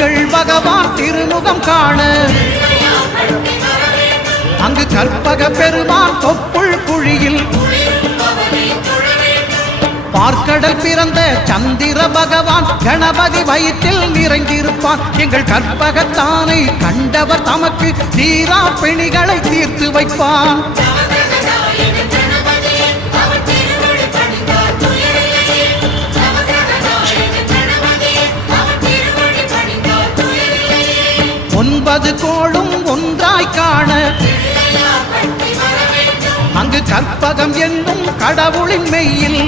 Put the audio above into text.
திங்கள் பகவான் திருமுகம் காண அங்கு கற்பக பெருமான் தொப்புள் குழியில் பார்க்கடல் பிறந்த சந்திர பகவான் கணபதி வயிற்றில் நிறைந்திருப்பான். எங்கள் கற்பகத்தானை கண்டவர் தமக்கு தீரா பிணிகளை தீர்த்து வைப்பான். ஒன்பது கோளும் ஒன்றாய் காண அங்கு கற்பகம் என்னும் கடவுளின் மெய்யில்